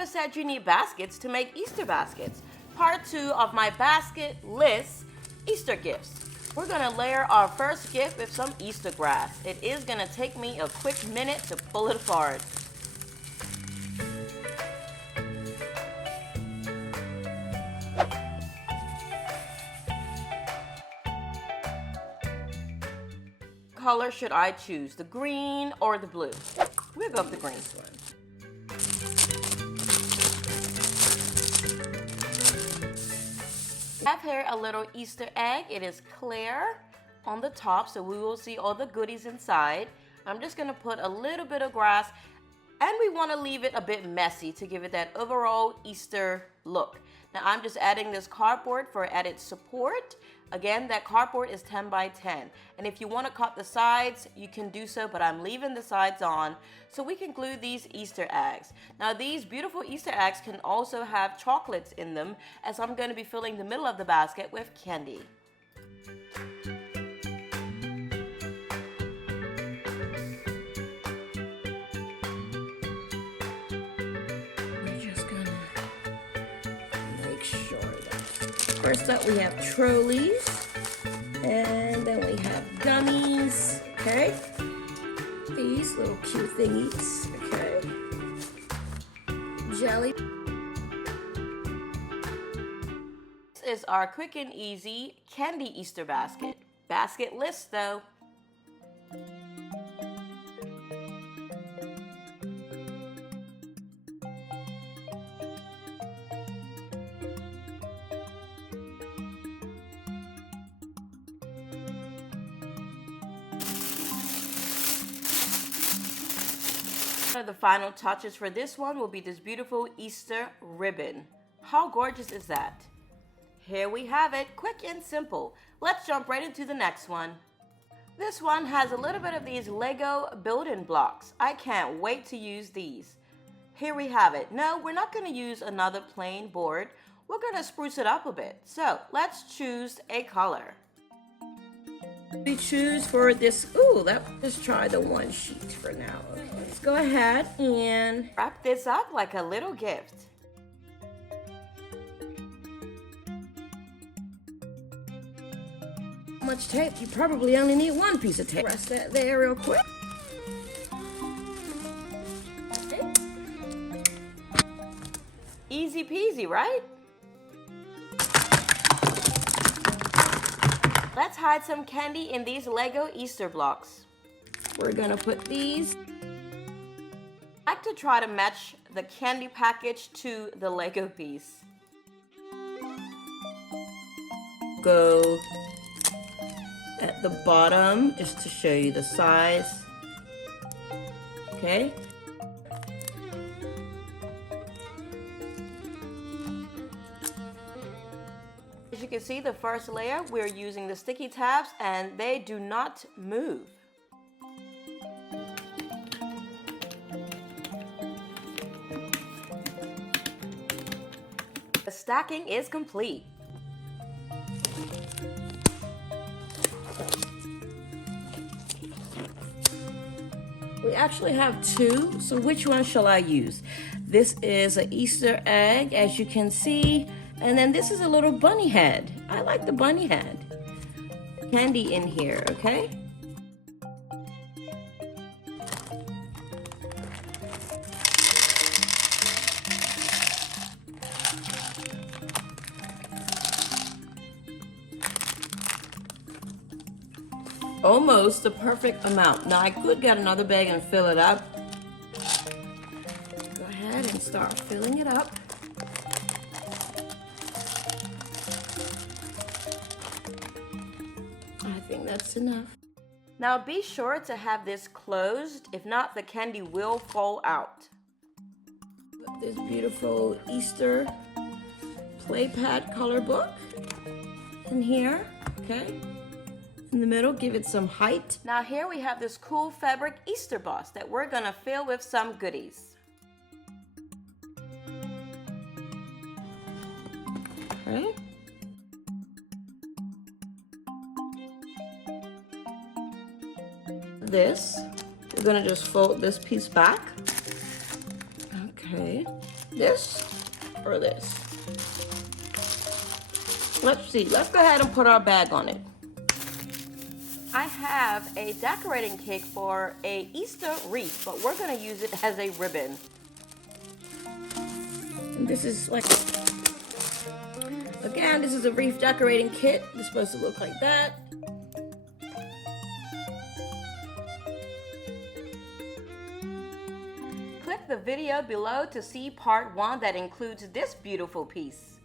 ever said you need baskets to make Easter baskets? Part 2 of my basket list Easter gifts. We're gonna layer our first gift with some Easter grass. It is gonna take me a quick minute to pull it apart. Color should I choose, the green or the blue? We'll go with the green one. I have here a little Easter egg. It is clear on the top, so we will see all the goodies inside. I'm just gonna put a little bit of grass, and we wanna leave it a bit messy to give it that overall Easter look. Now I'm just adding this cardboard for added support. Again, that cardboard is 10 by 10. And if you wanna cut the sides, you can do so, but I'm leaving the sides on so we can glue these Easter eggs. Now these beautiful Easter eggs can also have chocolates in them, as I'm gonna be filling the middle of the basket with candy. First up, we have trolleys, and then we have gummies, okay? These little cute thingies, okay? Jelly. This is our quick and easy candy Easter basket. Basket list, though. One of the final touches for this one will be this beautiful Easter ribbon. How gorgeous is that? Here we have it, quick and simple. Let's jump right into the next one. This one has a little bit of these Lego building blocks. I can't wait to use these. Here we have it. No, we're not going to use another plain board. We're going to spruce it up a bit. So let's choose a color. We choose for this, let's try the one sheet for now. Okay, let's go ahead and wrap this up like a little gift. How much tape? You probably only need one piece of tape. Press that there real quick. Okay. Easy peasy, right? Let's hide some candy in these Lego Easter blocks. We're gonna put these. I like to try to match the candy package to the Lego piece. Go at the bottom just to show you the size. Okay. As you can see, the first layer, we're using the sticky tabs and they do not move. The stacking is complete. We actually have two, so which one shall I use? This is an Easter egg, as you can see. And then this is a little bunny head. I like the bunny head. Candy in here, okay? Almost the perfect amount. Now I could get another bag and fill it up. Go ahead and start filling it up. I think that's enough. Now be sure to have this closed. If not, the candy will fall out. Put this beautiful Easter play pad color book in here, okay? In the middle, give it some height. Now here we have this cool fabric Easter bus that we're gonna fill with some goodies. Okay. This, we're gonna just fold this piece back. Okay. This or this? Let's see. Let's go ahead and put our bag on it. I have a decorating kit for a Easter wreath, but we're going to use it as a ribbon. And this is like, again, this is a wreath decorating kit. It's supposed to look like that. Click the video below to see part 1 that includes this beautiful piece.